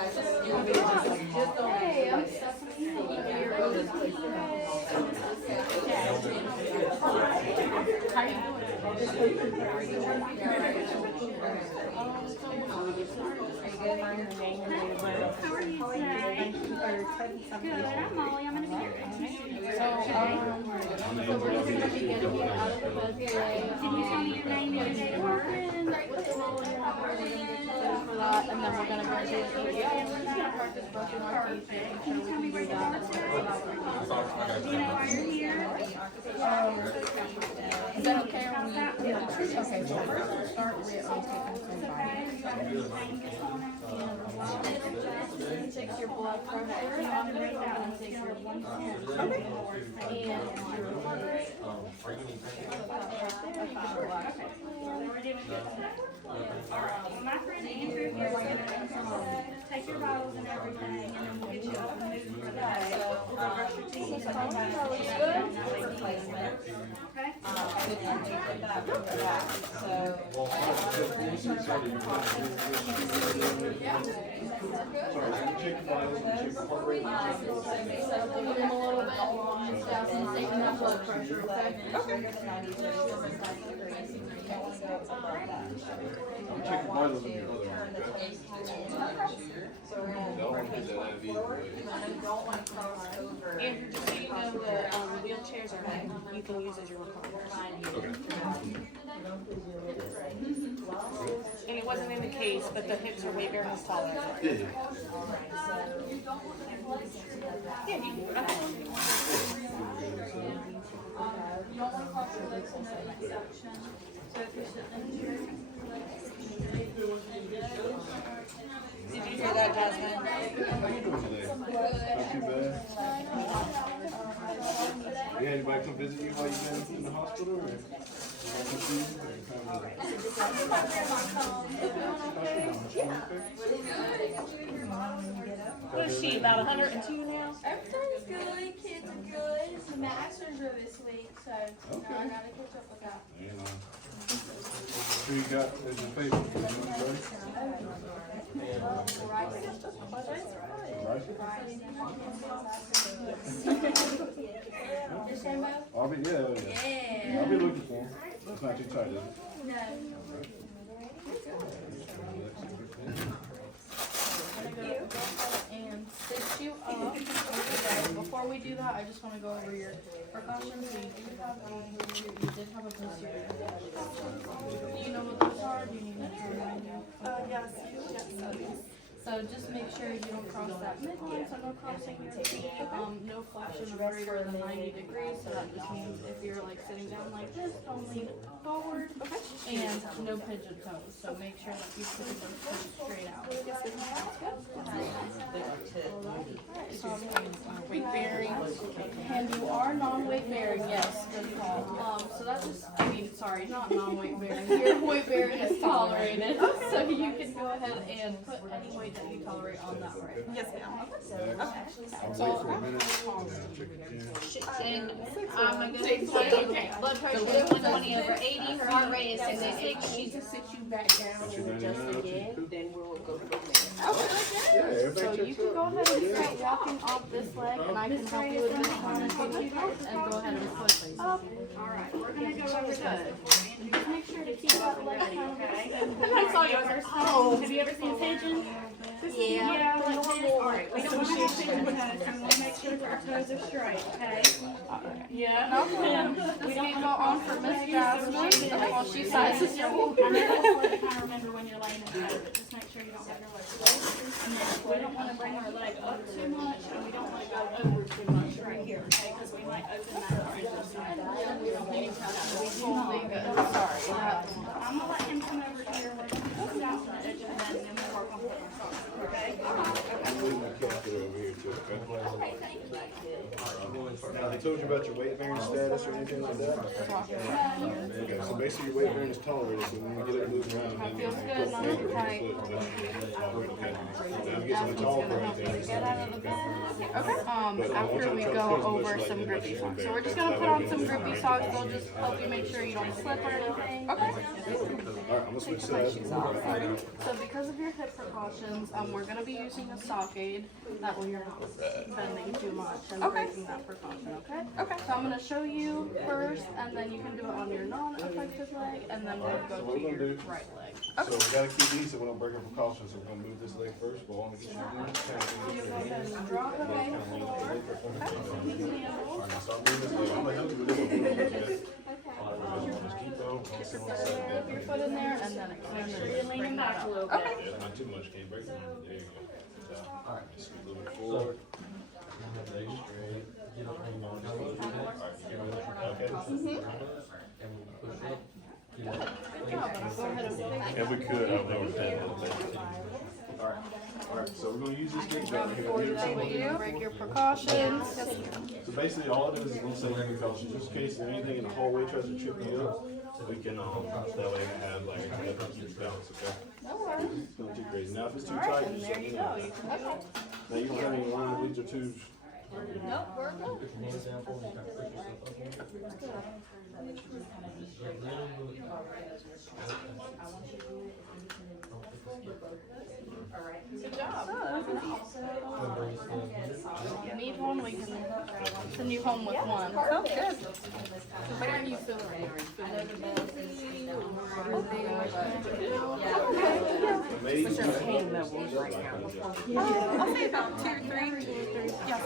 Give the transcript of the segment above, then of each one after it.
Hey, I'm Stephanie. You're OTPT. How are you doing? How are you today? Good. I'm Molly. I'm going to be your PTA. So we're just going to be getting you out of the bed today. Can you tell me your name and your date of birth? With the roll in your number, we're going to get you set for that, and then we're going to go to the practice brushing our teeth. Can you tell me where you are today? Do you know why you're here? Is that okay? Okay, so first we'll start with taking some vitamins. Take your blood pressure, and take your 110. And your blood rate. We're doing good. Alright, well, my friend Andrew here is going to take your vitals and everything, and then we'll get you up and moving today. We'll brush your teeth. Okay? I'm checking vitals on your other arm, okay? So we're I don't want to get that IV either way. I don't want to cross over. Andrew, just so you know, the wheelchairs are you can use as your recliner. Okay. And it wasn't in the case, but the hips are way very much taller. Yeah. Yeah, you can. You don't want to cross your legs in that section. So if you're sitting in your Did you hear that, Jasmine? How you doing today? Not too bad. You had anybody come visit you while you've been in the hospital, or? What is she, about 102 now? Everything's good, kids are good. It's the math surgery this week, so I gotta catch up with that. Who you got as your favorite? I'll be, yeah. I'll be looking for him. It's not too tight, is it? No. And stitch you up. Before we do that, I just want to go over your precautions. So you did have a posterior. Do you know what those are? Do you need me to remind you? Yes. So just make sure you don't cross that midline, so no crossing your feet, no flexion of greater than 90 degrees, so that just means if you're like sitting down like this, don't lean forward, and no pigeon toes, so make sure that you put those toes straight out. Weight bearing, and you are non-weight bearing, yes, good call. So that just, sorry, not non-weight bearing, your weight bearing is tolerated, so you can go ahead and put any weight that you tolerate on that right. Yes, ma'am. I'll wait for a minute. And I'm gonna say blood pressure is 120 over 80, her heart rate is 66. She just sit you back down What's your and adjust 99, again, then we'll go from there. Yeah, everybody So you checks can go out. ahead and start walking off this leg, and I can help you with this one and go ahead and put up. Alright, we're going to go over this. Just make sure to keep that leg kind of I saw you first time. Have you ever seen a pigeon? Yeah, like this. Alright, we don't want to have pigeon toes, so we want to make sure that our toes are straight, okay? Yeah, we don't go on for Miss Jasmine while she sizes your I know it's hard to kind of remember when you're laying in bed, but just make sure you don't have your legs straight. And then we don't want to bring our leg up too much, and we don't want to go over too much right here, okay? Because we might open that up. Sorry. I'm gonna let him come over here. We're gonna put this out on the edge of the bed, and then we'll work on putting this on, okay? I'll leave my catheter over here too, okay? Now, they told you about your weight bearing status or anything like that? Okay, so basically your weight bearing is tolerated, so when we get it moving around, then you put it over your foot. Okay. Now, if it gets any taller or anything, Get out of the bed. Okay. After we go over some grippy socks. So we're just gonna put on some grippy socks. They'll just help you make sure you don't slip or anything. Okay. Alright, I'm gonna gonna switch sides. So because of your hip precautions, we're gonna be using a sock aid. That way you're not bending too much and breaking that precaution, okay? Okay. So I'm gonna show you first, and then you can do it on your non-affected leg, and then we'll go to your right leg. So we gotta keep these so we don't break our precautions. So we're gonna move this leg first. We'll only get you to do this. You go ahead and drop it on the floor. Alright, so I'm moving this leg. I'm gonna help you with this one. Just keep going. Put your foot in there, and then extend it. Bring that up. Okay. Yeah, it's not too much. Can't break it. There you go. So, alright, just scoot a little bit forward. Leg straight. Alright, okay. If we could, I would never say that. Alright, so we're gonna use this gate gun here. you break your precautions. So basically, all it is gonna say precautions, just in case there's anything in the hallway tries to trip you up, we can, that way we can have like, balance, okay? No worries. It's not too crazy. Now, if it's too tight, And just there let me you know. go. You can do it. Now, you don't have any line bleeds or tubes. Nope, we're good. Good job. If you need one, we can send you home with one. Oh, good. Where are you feeling right now? Amazing. Pain levels right now. I'll say about 2 or 3. Yeah.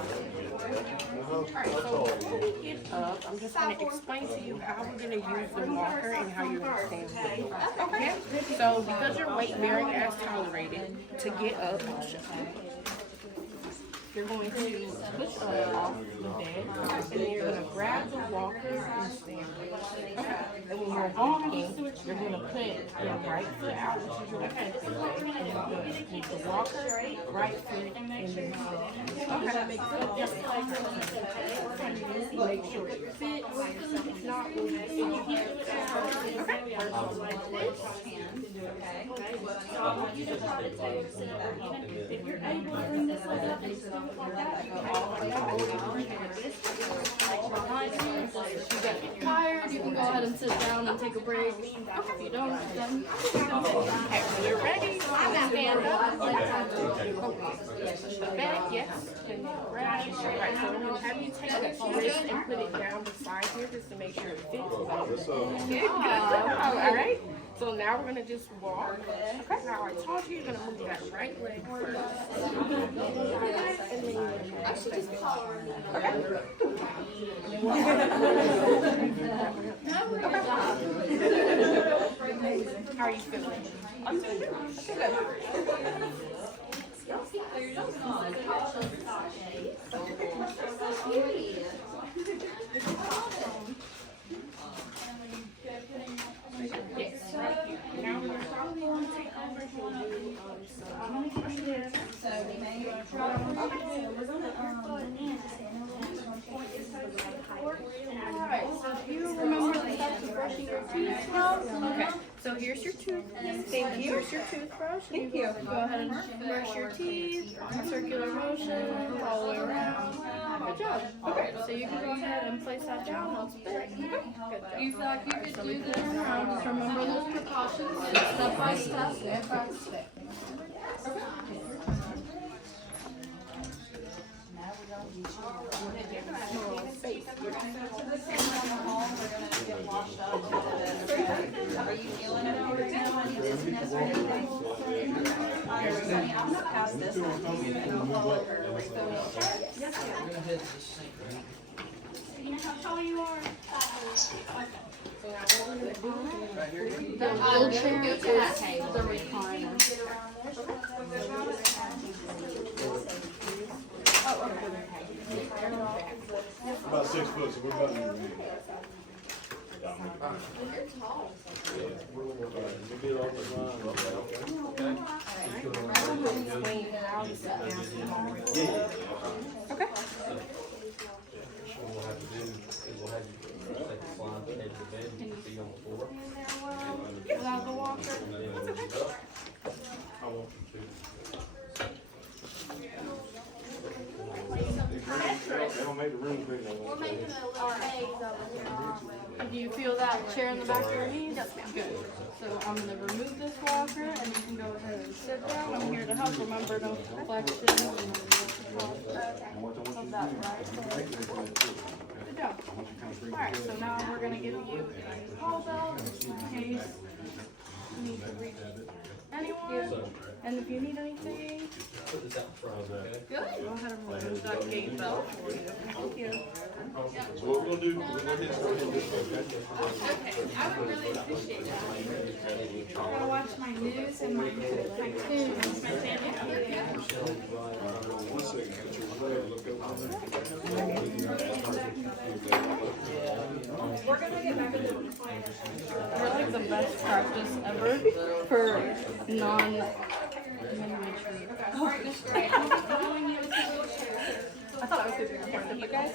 Get up. I'm just gonna explain to you how we're gonna use the walker and how you're gonna stand. Okay? So because your weight bearing as tolerated, to get up, I'll show you. You're going to push up off the bed, and then you're gonna grab the walker and stand. Okay. And when you're walking, you're gonna put your right foot out, which is your offensive leg, and you're gonna keep the walker, right foot, and then stand. Okay. Just like her. Make sure it fits. If not, we'll just okay. If you're able to bring this leg up and stuff like that, you can if you get tired, you can go ahead and sit down and take a break. If you don't, then Okay, when you're ready, I'm at stand up. the bed, yes. Right, so I'm gonna have you take that wrist and put it down beside here just to make sure it fits. Good, good. All right. So now we're gonna just walk. Okay. Now I told you, you're gonna move that right leg first. I should just call her. How are you feeling? I'm feeling good. Yes, right here. Now we're probably going to take over here. I'm going to give you this. So we may Alright, so do you remember the steps of brushing your teeth? Okay, so here's your toothpaste. Thank you. Here's your toothbrush. Thank you. Go ahead and brush your teeth, circular motion, all the way around. Good job. Okay, so you can go ahead and place that down once it's good. Good job. You feel like you could do this around. Just remember those precautions, step by step, step by step. Are you feeling it over now? I'm not past this. You know how tall you are? The wheelchair is the recliner. About 6 foot, so we're about to move. You're tall. We'll get it off the line. Okay. What we'll have to do is we'll have you take the slide head to the bed and you see on the floor. Without the walker. I want you to. They don't make the room big no more. Do you feel that that chair in the back of your knees? Yes, ma'am. Good. So I'm gonna remove this walker and you can go ahead and sit down. I'm here to help. Remember, no flexion. Of that right. Good job. Alright, so now we're gonna give you a call bell in case you need to reach anyone. And if you need anything, Put this out front, okay? good. Go ahead and remove that gate bell for you. Thank you. So what we're gonna do, we're gonna hit this okay? Okay, I would really appreciate that. I'm gonna watch my news and my tunes, my channel. One second, get your blood, look We're like the best practice ever for I thought I was super important to you guys.